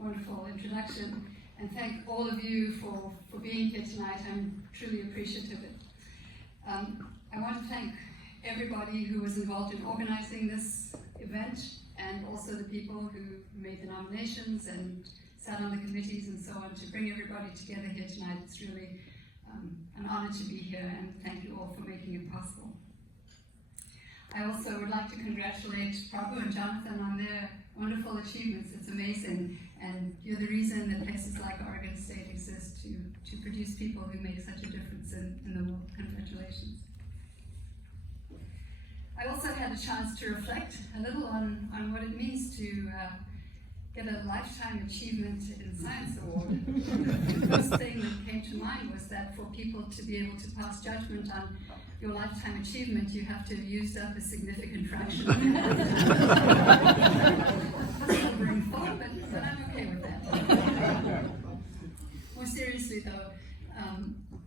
wonderful introduction, and thank all of you for being here tonight. I'm truly appreciative of it. I want to thank everybody who was involved in organizing this event, and also the people who made the nominations and sat on the committees and so on, to bring everybody together here tonight. It's really an honor to be here, and thank you all for making it possible. I also would like to congratulate Prabhu and Jonathan on their wonderful achievements. It's amazing, and you're the reason that places like Oregon State exist, to produce people who make such a difference in the world. Congratulations. I also had a chance to reflect a little on what it means to get a Lifetime Achievement in Science Award. The first thing that came to mind was that for people to be able to pass judgment on your lifetime achievement, you have to have used up a significant fraction of it. Sobering thought, but I'm okay with that. More seriously though,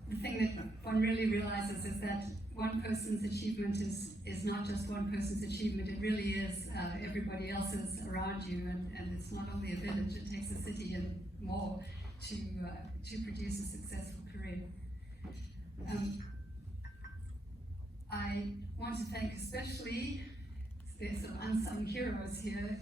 the thing that one really realizes is that one person's achievement is not just one person's achievement, it really is everybody else's around you, and it's not only a village, it takes a city and more to produce a successful career. I want to thank especially, there's some unsung heroes here,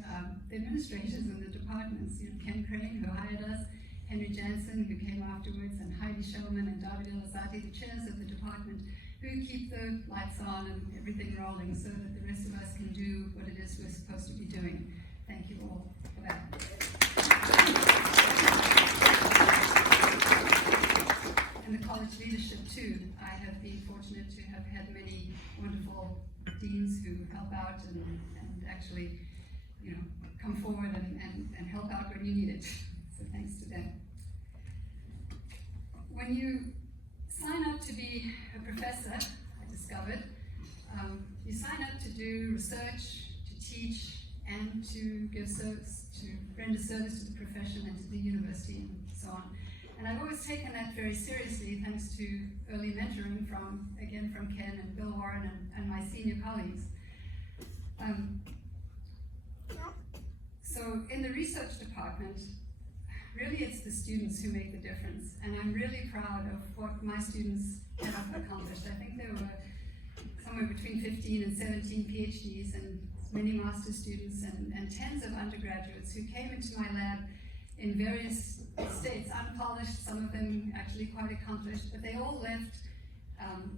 the administrators in the departments, Ken Crane, who hired us, Henry Jansen, who came afterwards, and Heidi Shulman and David Elazati, the chairs of the department, who keep the lights on and everything rolling so that the rest of us can do what it is we're supposed to be doing. Thank you all for that. And the college leadership too. I have been fortunate to have had many wonderful deans who help out and actually, come forward and help out when you need it. So thanks to them. When you sign up to be a professor, I discovered, you sign up to do research, to teach, and to give service, to render service to the profession and to the university and so on. And I've always taken that very seriously, thanks to early mentoring from Ken and Bill Warren and my senior colleagues. So in the research department, really it's the students who make the difference, and I'm really proud of what my students have accomplished. I think there were somewhere between 15 and 17 PhDs and many master's students and tens of undergraduates who came into my lab in various states, unpolished, some of them actually quite accomplished, but they all left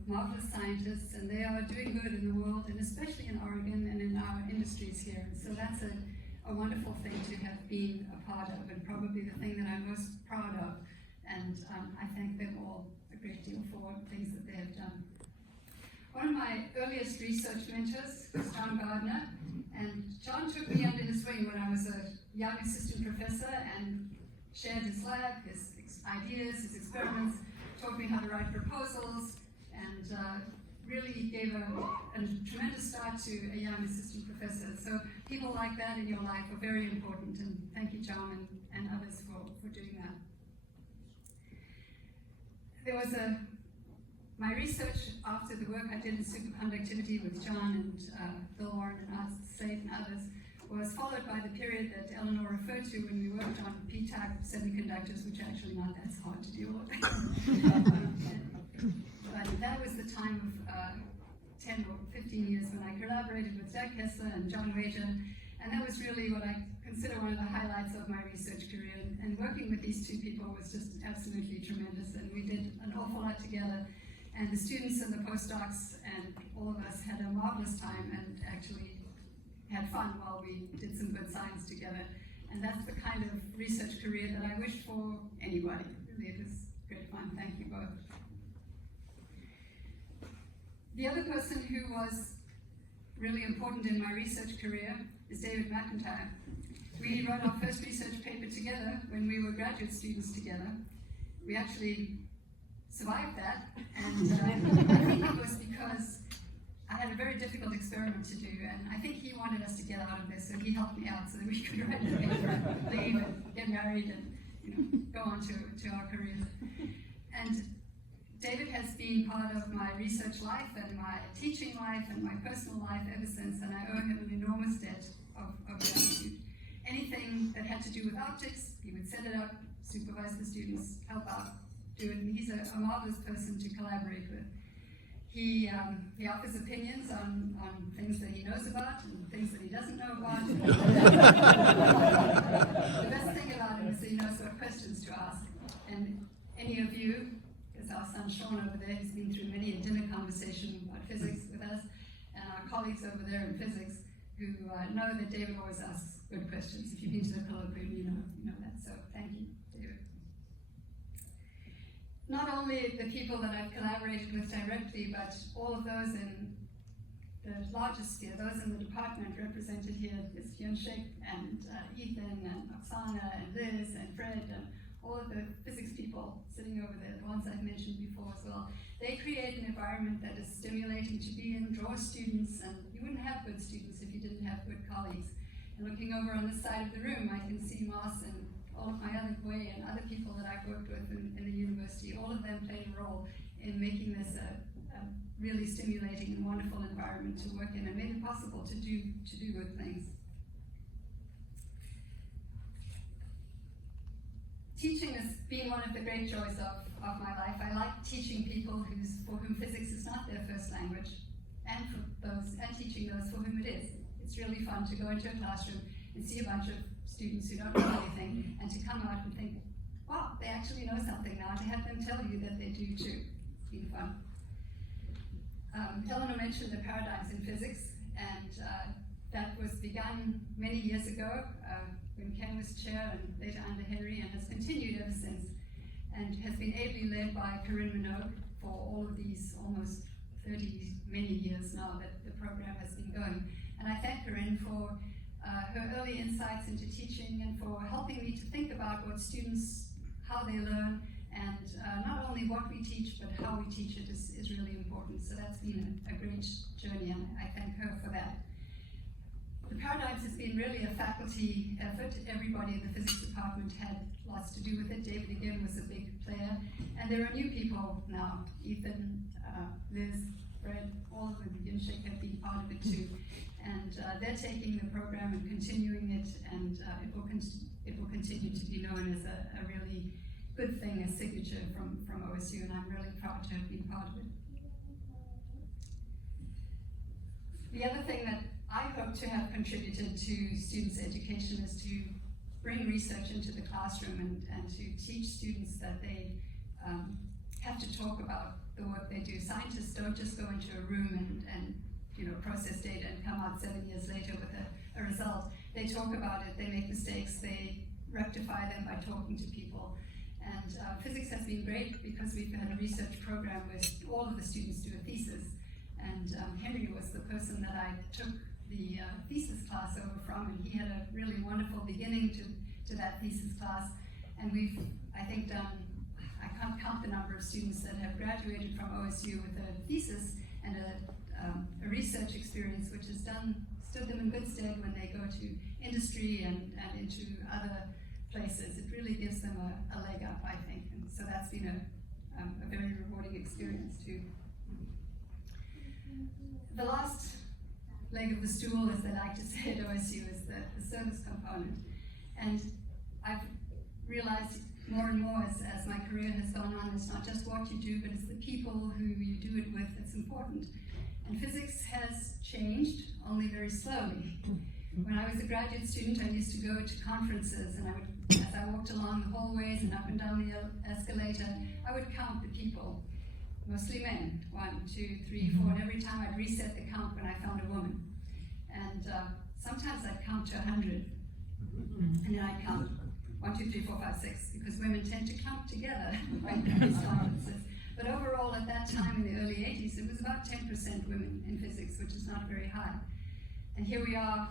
marvelous scientists, and they are doing good in the world, and especially in Oregon and in our industries here. So that's a wonderful thing to have been a part of, and probably the thing that I'm most proud of. And I thank them all a great deal for things that they have done. One of my earliest research mentors was John Gardner, and John took me under his wing when I was a young assistant professor and shared his lab, his ideas, his experiments, taught me how to write proposals, and really gave a tremendous start to a young assistant professor. So people like that in your life are very important, and thank you, John, and others for doing that. There was my research after the work I did in superconductivity with John and Bill Warren and Art Slate and others was followed by the period that Eleanor referred to when we worked on P-type semiconductors, which are actually not that hard to deal with. But that was the time of 10 or 15 years when I collaborated with Doug Kessler and John Wager, and that was really what I consider one of the highlights of my research career. And working with these two people was just absolutely tremendous, and we did an awful lot together. And the students and the postdocs and all of us had a marvelous time and actually had fun while we did some good science together. And that's the kind of research career that I wish for anybody. Really, it was great fun. Thank you both. The other person who was really important in my research career is David McIntyre. We wrote our first research paper together when we were graduate students together. We actually survived that, and I think it was because I had a very difficult experiment to do, and I think he wanted us to get out of this, so he helped me out so that we could write the paper and leave and get married and go on to our careers. And David has been part of my research life and my teaching life and my personal life ever since, and I owe him an enormous debt of gratitude. anything that had to do with optics, he would set it up, supervise the students, help out, do it, and he's a marvelous person to collaborate with. He offers opinions on things that he knows about and things that he doesn't know about. The best thing about him is that he knows what questions to ask. And any of you, there's our son Sean over there, who's been through many a dinner conversation about physics with us, and our colleagues over there in physics, who know that David always asks good questions. If you've been to the colloquium, you know that. So thank you, David. Not only the people that I've collaborated with directly, but all of those in the largest sphere, those in the department represented here, is Janet2 and Ethan and Oksana and Liz and Fred and all of the physics people sitting over there, the ones I've mentioned before as well. They create an environment that is stimulating to be in, draw students, and you wouldn't have good students if you didn't have good colleagues. And looking over on this side of the room, I can see Moss and all of my other way and other people that I've worked with in the university. All of them played a role in making this a really stimulating and wonderful environment to work in, and made it possible to do good things. Teaching has been one of the great joys of my life. I like teaching people for whom physics is not their first language, and teaching those for whom it is. It's really fun to go into a classroom and see a bunch of students who don't know anything, and to come out and think, wow, they actually know something now, to have them tell you that they do too. It's been fun. Eleanor mentioned the paradigms in physics, and that was begun many years ago when Ken was chair, and later under Henry, and has continued ever since, and has been ably led by Corinne Minogue for all of these almost 30 many years now that the program has been going. And I thank Corinne for her early insights into teaching, and for helping me to think about what students, how they learn, and not only what we teach, but how we teach it is really important. So that's been a great journey, and I thank her for that. The paradigms has been really a faculty effort. Everybody in the physics department had lots to do with it. David again was a big player, and there are new people now. Ethan, Liz, Fred, all of them, Janet2 have been part of it too. And they're taking the program and continuing it, and it will continue to be known as a really good thing, a signature from OSU, and I'm really proud to have been part of it. The other thing that I hope to have contributed to students' education is to bring research into the classroom, and to teach students that they have to talk about the work they do. Scientists don't just go into a room and process data and come out 7 years later with a result. They talk about it, they make mistakes, they rectify them by talking to people. And physics has been great because we've had a research program where all of the students do a thesis. And Henry was the person that I took the thesis class over from, and he had a really wonderful beginning to that thesis class. And we've, I think, I can't count the number of students that have graduated from OSU with a thesis and a research experience, which has stood them in good stead when they go to industry and into other places. It really gives them a leg up, I think, and so that's been a very rewarding experience too. The last leg of the stool, as they like to say at OSU, is the service component. And I've realized more and more as my career has gone on, it's not just what you do, but it's the people who you do it with that's important. And physics has changed, only very slowly. When I was a graduate student, I used to go to conferences, and as I walked along the hallways and up and down the escalator, I would count the people, mostly men, 1, 2, 3, 4, and every time I'd reset the count when I found a woman. And sometimes I'd count to 100, and then I'd count 1, 2, 3, 4, 5, 6, because women tend to count together right at these conferences. But overall, at that time in the early 80s, it was about 10% women in physics, which is not very high. And here we are,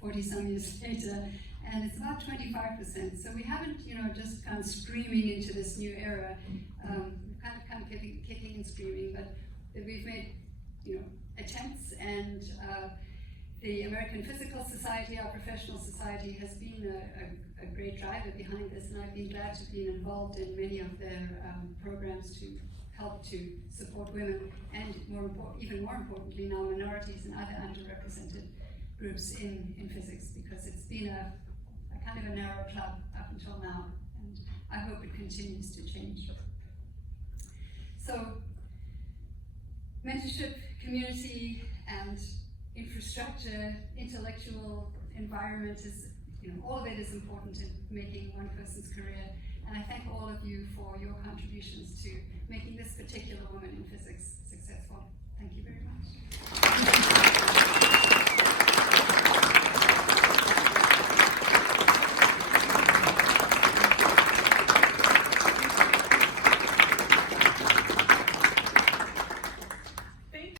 40-some years later, and it's about 25%. So we haven't, just kind of screaming into this new era, kind of kicking and screaming, but we've made, attempts, and the American Physical Society, our professional society, has been a great driver behind this, and I've been glad to be involved in many of their programs to help to support women, and even more importantly now, minorities and other underrepresented groups in physics, because it's been a kind of a narrow club up until now, and I hope it continues to change. So, mentorship, community, and infrastructure, intellectual environment is, all of it is important in making one person's career. And I thank all of you for your contributions to making this particular woman in physics successful. Thank you very much.